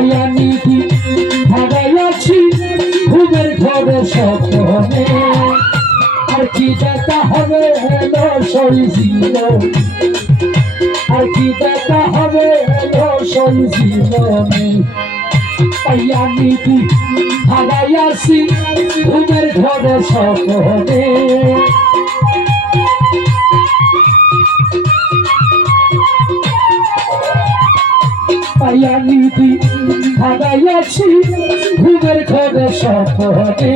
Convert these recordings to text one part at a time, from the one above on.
পাইয়ানিদি ভাগাইয়াছি ঘুমের ঘরে স্বপ্নে আর কি দেখা হবে রসই জীবন আর কি দেখা হবে রসই জীবনে পাইয়ানিদি ভাগাইয়াছি ঘুমের ঘরে স্বপ্নে পাইয়ানিদি ভাগাইয়াছি ঘুমের ঘরে স্বপ্নে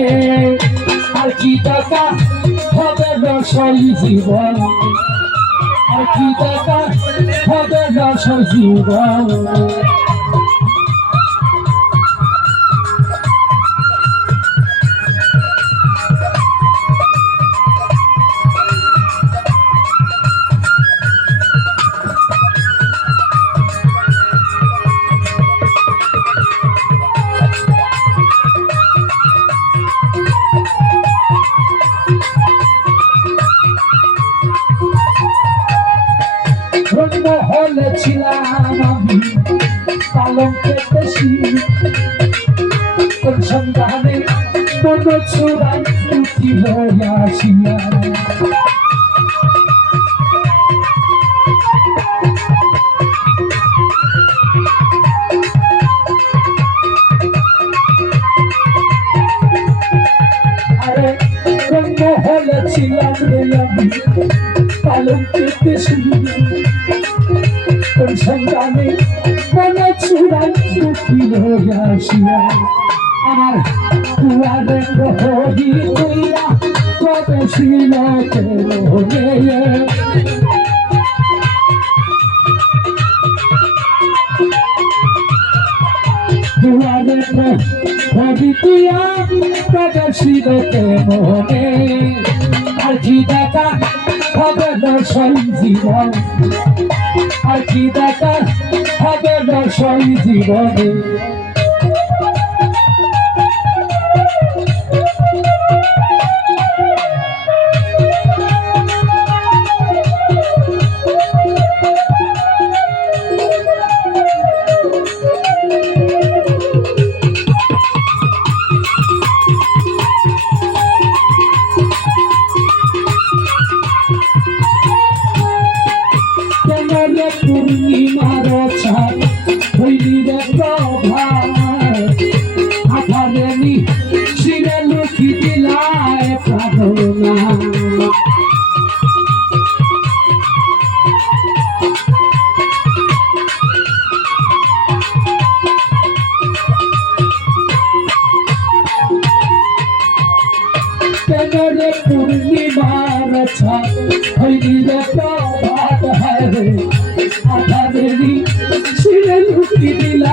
আর কি দেখা হবে রসই জীবন আর কি দেখা হবে রসই জীবন হলে ছিলাম আমি পালন পেতেছি কোন সন্ধানে মন ছোড়াই টুকি হয়ে আসিয়া আরে রঙ্গ হলে ছিলাম রে আমি পালন পেতেছি কোন সন্তানে মনে চূড়াই দুঃখী হয়ে আসিয়া আমার দুয়ারে প্রহরী কইরা কবে ছিল দুয়ারে প্রহরী কইরা কবে ছিল মনে আর কি দেখা হবে রসই জীবন আর কি দেখা হবে রসই জীবনে পূর্ণিমার চাঁদ হইলি রে প্রভাত আধারে নি শিরে লুকি দিলায় প্রার্থনা কেনরে পূর্ণিমার চাঁদ হইলি রে প্রভাত হায় আধারেরি শিরে লুকি দিলা